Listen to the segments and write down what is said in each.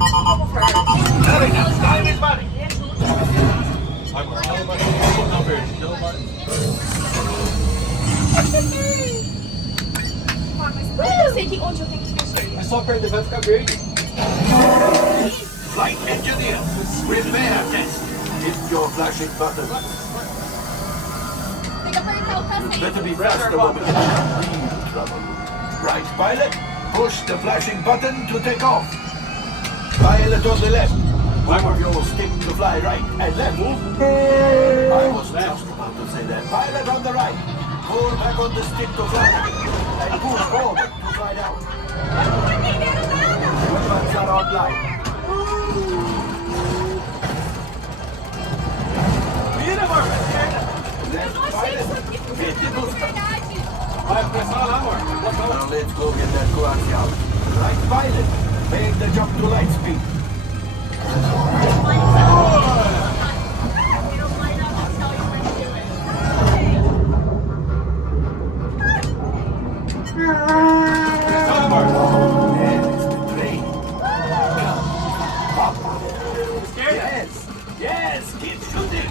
Hurry now, time is money. Eu sei que onde eu tenho que mexer. É só perder, vai ficar verde. Flight engineer, repair test. Hit your flashing button. Tem que apertar o cacete. Better be faster or we get in real trouble. Right, pilot, push the flashing button to take off. Pilot on the left. Move your stick to fly right and left. I was just about to say that. Pilot on the right. Pull back on the stick to fly. And push forward to fly down. Weapons are online. Left pilot. Hit the booster. Vai pressar lá, amor. Now let's go get that coaxial. Right pilot. Make the jump to light speed. Yes, keep shooting.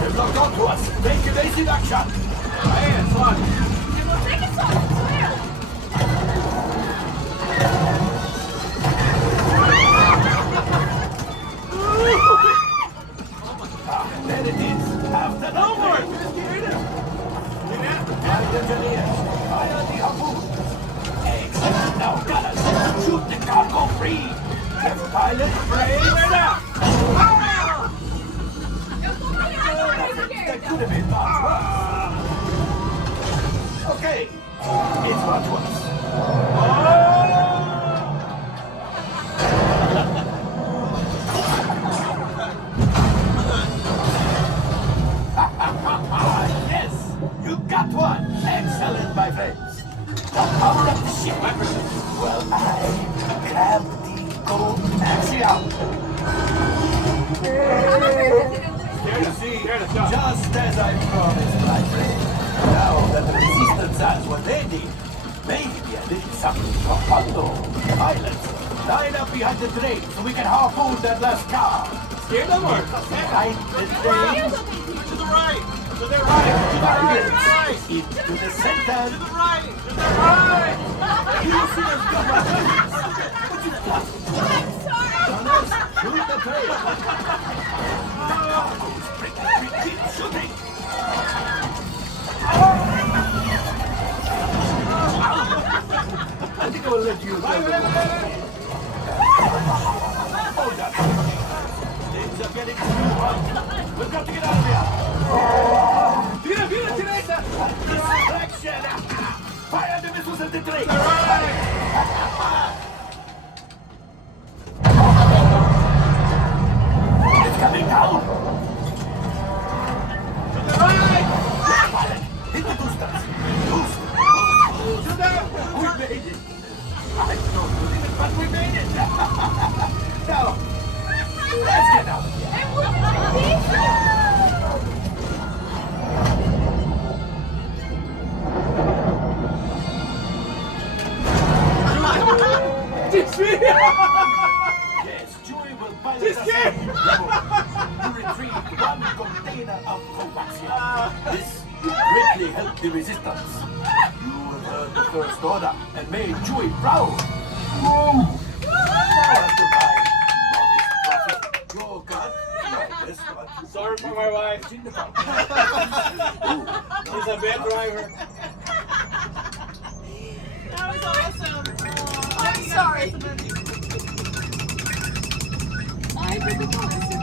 They've locked onto us. Take evasive action. Você que sobe, sou eu. There it is. After no more. Engineers, fire the harpoon. Excellent. Now, gunners, shoot the cargo free. Left pilot, raise it up. Eu tô molhada na That esquerda. could have been much worse. Okay, it's much worse. Yes, you got one. Excellent, my friends. Now power up the ship. Well, I grab the gold axiom. You see, just as I promised, my friend. Now that the resistance has what they need, maybe a little something from Pando. Pilots, line up behind the train so we can harpoon that last car. Esquerda, amor. Behind the train. To the right. To the right. To the right. Into the center. To the right. To the right. You see us go right. What you got? I'm sorry. Gunners, shoot the train. The cargo's breaking. Keep shooting. I think I will let you go. Hold on. Things are getting too hot. We've got to get out of here. Vira, vira, direita. Distraction. Fire the missiles at the train. It's coming down. To the right. Hit the boosters. Boost. To the... We made it. I don't believe it, but we made it. Now, let's get out of here. É muito difícil. Desvia. Yes, Chewie will pilot This us kid! in. You retrieved one container of coaxium. This will greatly help the resistance. You have heard the First Order and made Chewie proud. Now have to buy modest profit. Your gun, your best one. Sorry for my wife. In the box. She's a bad driver. That was awesome. I'm sorry. Ai, que delícia.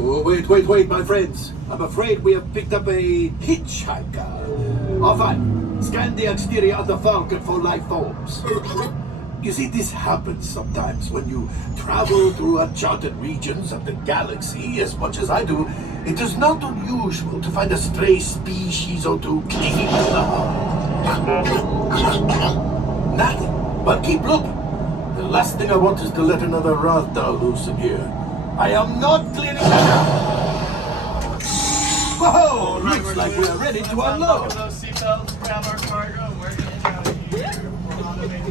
Oh, wait, my friends. I'm afraid we have picked up a hitchhiker. All fine. Scan the exterior of the Falcon for life forms. You see, this happens sometimes when you travel through uncharted regions of the galaxy as much as I do. It is not unusual to find a stray species or two clinging to the hull. Nothing, but keep looking. The last thing I want is to let another Rathdal loose in here. I am not clearing that up. Whoa, looks like we are ready to unload. Those seatbelts, grab our cargo, and we're going to get out of here. We're on the way.